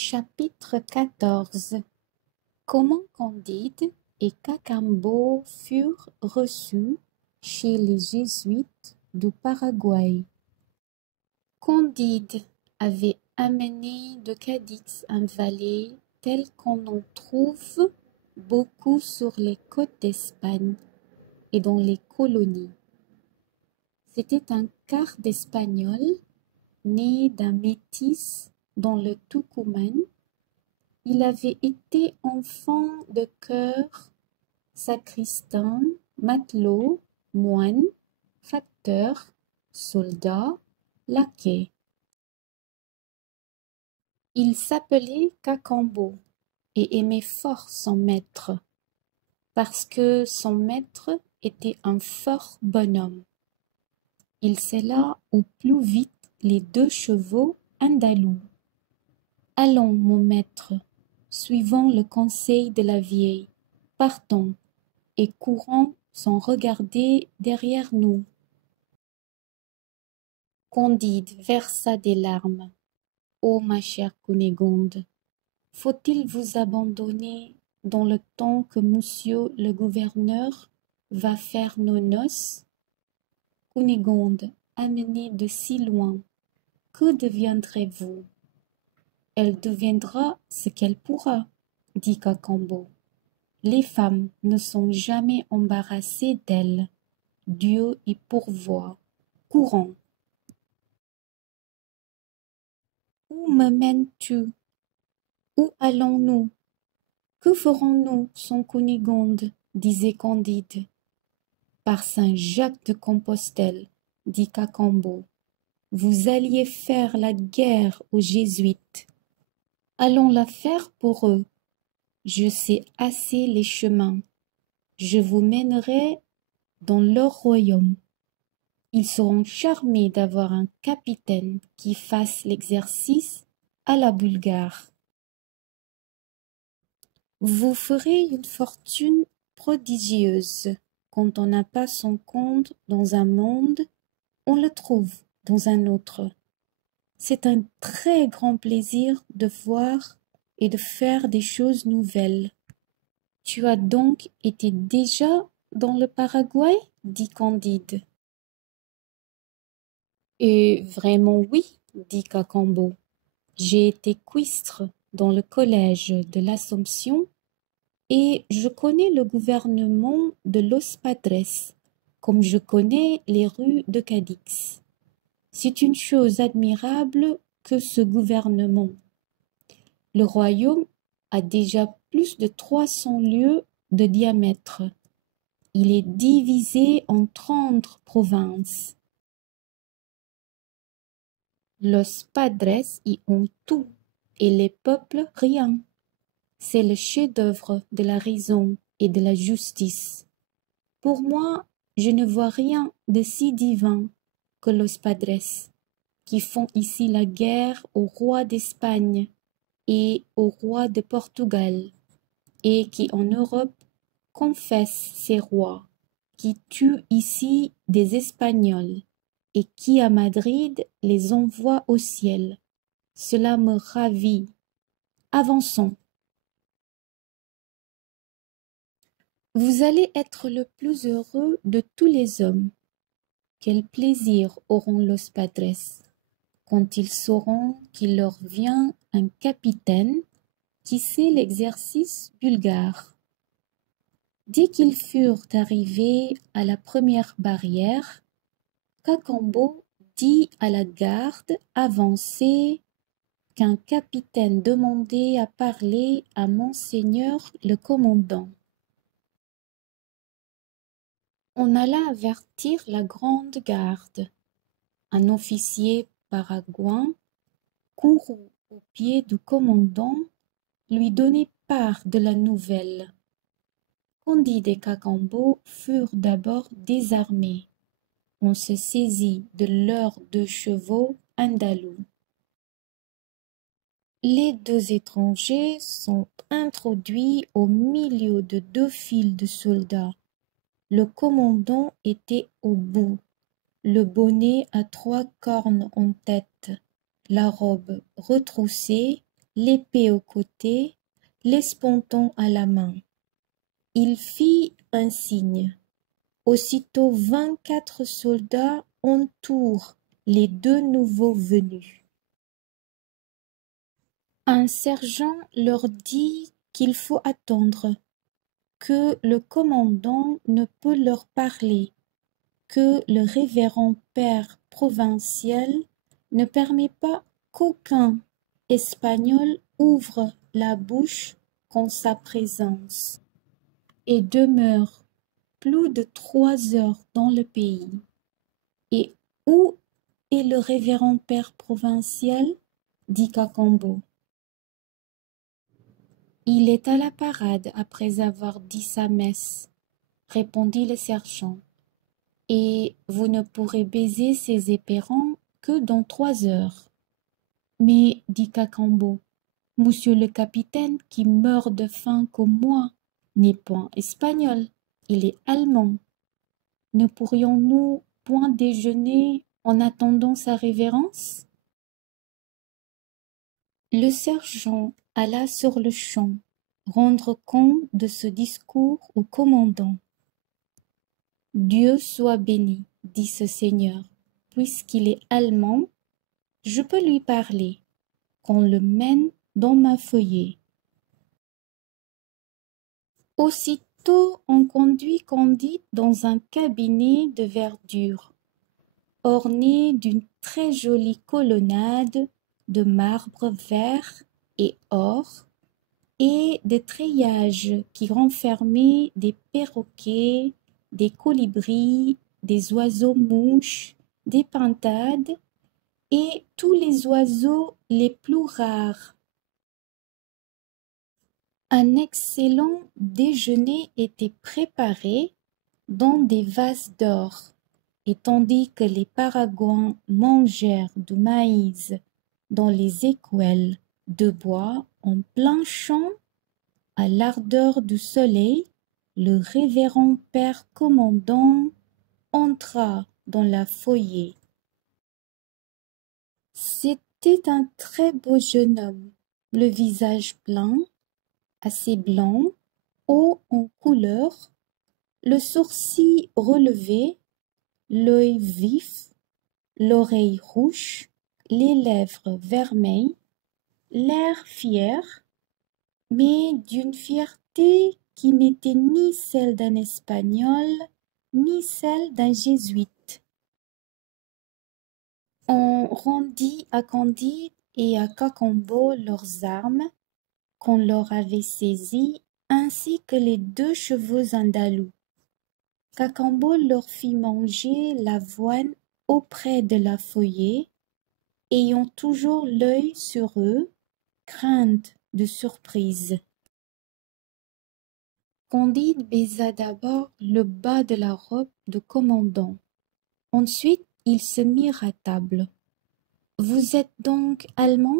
Chapitre 14. Comment Candide et Cacambo furent reçus chez les Jésuites du Paraguay. Candide avait amené de Cadix un valet tel qu'on en trouve beaucoup sur les côtes d'Espagne et dans les colonies. C'était un quart d'Espagnol, né d'un métis dans le Tucumán. Il avait été enfant de chœur, sacristain, matelot, moine, facteur, soldat, laquais. Il s'appelait Cacambo et aimait fort son maître, parce que son maître était un fort bonhomme. Il sella au plus vite les 2 chevaux andalous. « Allons, mon maître, suivons le conseil de la vieille, partons et courons sans regarder derrière nous. » Candide versa des larmes. « Ô ma chère Cunégonde, faut-il vous abandonner dans le temps que monsieur le gouverneur va faire nos noces? Cunégonde, amenée de si loin, que deviendrez-vous? Elle deviendra ce qu'elle pourra, dit Cacambo. Les femmes ne sont jamais embarrassées d'elles. Dieu y pourvoit. Courons. Où me mènes-tu? Où allons-nous? Que ferons-nous sans Cunégonde? Disait Candide. Par Saint Jacques de Compostelle, dit Cacambo, vous alliez faire la guerre aux Jésuites. Allons la faire pour eux. Je sais assez les chemins. Je vous mènerai dans leur royaume. Ils seront charmés d'avoir un capitaine qui fasse l'exercice à la bulgare. Vous ferez une fortune prodigieuse. Quand on n'a pas son compte dans un monde, on le trouve dans un autre. C'est un très grand plaisir de voir et de faire des choses nouvelles. Tu as donc été déjà dans le Paraguay? Dit Candide. Et vraiment oui, dit Cacambo. J'ai été cuistre dans le collège de l'Assomption et je connais le gouvernement de Los Padres, comme je connais les rues de Cadix. C'est une chose admirable que ce gouvernement. Le royaume a déjà plus de 300 lieues de diamètre. Il est divisé en 30 provinces. Los Padres y ont tout et les peuples rien. C'est le chef-d'œuvre de la raison et de la justice. Pour moi, je ne vois rien de si divin que Los Padres, qui font ici la guerre au roi d'Espagne et au roi de Portugal, et qui en Europe confessent ces rois, qui tuent ici des Espagnols, et qui à Madrid les envoient au ciel. Cela me ravit. Avançons. Vous allez être le plus heureux de tous les hommes. Quel plaisir auront los padres quand ils sauront qu'il leur vient un capitaine qui sait l'exercice bulgare. Dès qu'ils furent arrivés à la première barrière, Cacambo dit à la garde avancée qu'un capitaine demandait à parler à Monseigneur le commandant. On alla avertir la grande garde. Un officier paraguain courut aux pieds du commandant lui donner part de la nouvelle. Candide et Cacambo furent d'abord désarmés. On se saisit de leurs 2 chevaux andalous. Les 2 étrangers sont introduits au milieu de 2 files de soldats. Le commandant était au bout, le bonnet à 3 cornes en tête, la robe retroussée, l'épée au côté, l'esponton à la main. Il fit un signe. Aussitôt 24 soldats entourent les deux nouveaux venus. Un sergent leur dit qu'il faut attendre, que le commandant ne peut leur parler, que le révérend père provincial ne permet pas qu'aucun Espagnol ouvre la bouche qu'en sa présence, et demeure plus de 3 heures dans le pays. Et où est le révérend père provincial? Dit Cacambo. Il est à la parade après avoir dit sa messe, répondit le sergent, et vous ne pourrez baiser ses éperons que dans 3 heures. Mais, dit Cacambo, monsieur le capitaine qui meurt de faim comme moi n'est point espagnol, il est allemand. Ne pourrions-nous point déjeuner en attendant sa révérence? Le sergent alla sur-le-champ rendre compte de ce discours au commandant. Dieu soit béni, dit ce seigneur, puisqu'il est allemand, je peux lui parler, qu'on le mène dans ma feuillée. Aussitôt on conduit Candide dans un cabinet de verdure, orné d'une très jolie colonnade de marbre vert et or, et des treillages qui renfermaient des perroquets, des colibris, des oiseaux-mouches, des pintades et tous les oiseaux les plus rares. Un excellent déjeuner était préparé dans des vases d'or, et tandis que les Paraguayens mangèrent du maïs dans les écuelles de bois en plein champ, à l'ardeur du soleil, le révérend père commandant entra dans la foyer. C'était un très beau jeune homme, le visage plein, assez blanc, haut en couleur, le sourcil relevé, l'œil vif, l'oreille rouge, les lèvres vermeilles, l'air fier, mais d'une fierté qui n'était ni celle d'un Espagnol, ni celle d'un jésuite. On rendit à Candide et à Cacambo leurs armes qu'on leur avait saisies, ainsi que les 2 chevaux andalous. Cacambo leur fit manger l'avoine auprès de la feuillée, ayant toujours l'œil sur eux, crainte de surprise. Candide baisa d'abord le bas de la robe du commandant. Ensuite, ils se mirent à table. « Vous êtes donc allemand ?»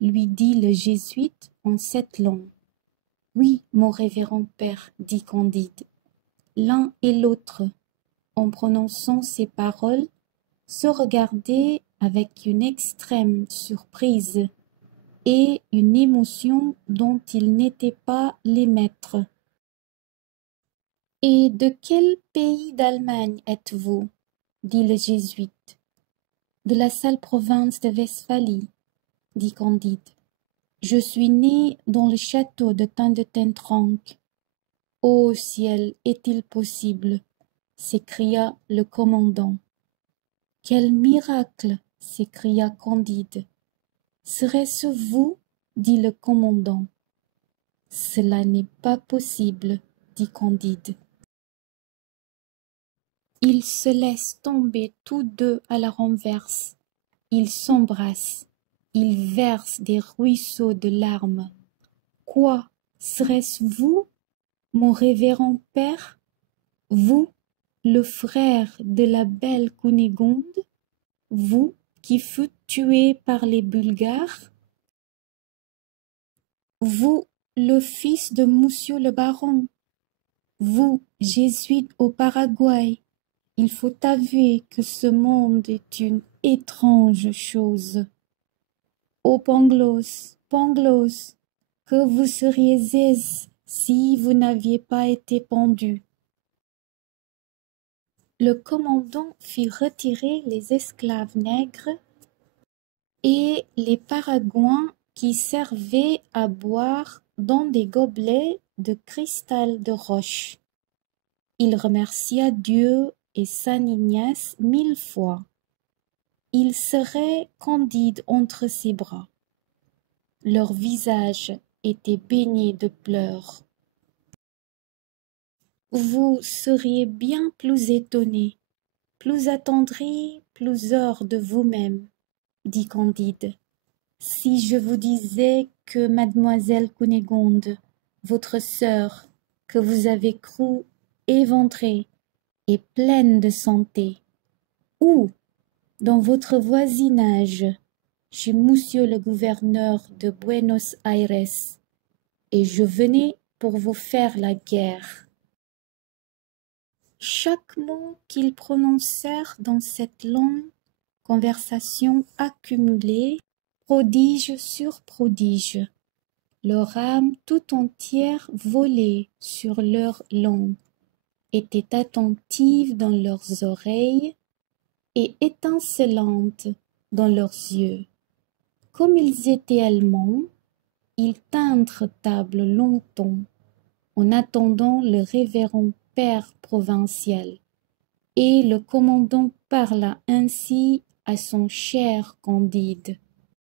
lui dit le jésuite en cette langue. « Oui, mon révérend père, dit Candide. » L'un et l'autre, en prononçant ces paroles, se regardaient avec une extrême surprise et une émotion dont ils n'étaient pas les maîtres. « Et de quel pays d'Allemagne êtes-vous » dit le jésuite. « De la sale province de Westphalie, » dit Candide. « Je suis né dans le château de Tindetentrunk. »« Ô ciel, est-il possible ?» s'écria le commandant. « Quel miracle !» s'écria Candide. « Serait-ce vous ?» dit le commandant. « Cela n'est pas possible, » dit Candide. Ils se laissent tomber tous deux à la renverse. Ils s'embrassent. Ils versent des ruisseaux de larmes. Quoi, serait-ce vous, mon révérend père? Vous, le frère de la belle Cunégonde? Vous qui fûtes tué par les Bulgares? Vous, le fils de monsieur le baron? Vous, jésuite au Paraguay? Il faut avouer que ce monde est une étrange chose. Ô Pangloss, Pangloss, que vous seriez aise si vous n'aviez pas été pendu. Le commandant fit retirer les esclaves nègres et les paragouins qui servaient à boire dans des gobelets de cristal de roche. Il remercia Dieu et San Ignace 1000 fois. Ils serraient Candide entre ses bras. Leurs visages étaient baignés de pleurs. Vous seriez bien plus étonné, plus attendri, plus hors de vous-même, dit Candide, si je vous disais que mademoiselle Cunégonde, votre sœur, que vous avez crue éventrée et pleine de santé, ou dans votre voisinage, chez monsieur le gouverneur de Buenos Aires, et je venais pour vous faire la guerre. Chaque mot qu'ils prononcèrent dans cette longue conversation accumulée, prodige sur prodige, leur âme tout entière volée sur leur langue, était attentive dans leurs oreilles et étincelante dans leurs yeux. Comme ils étaient allemands, ils tinrent table longtemps, en attendant le révérend père provincial, et le commandant parla ainsi à son cher Candide.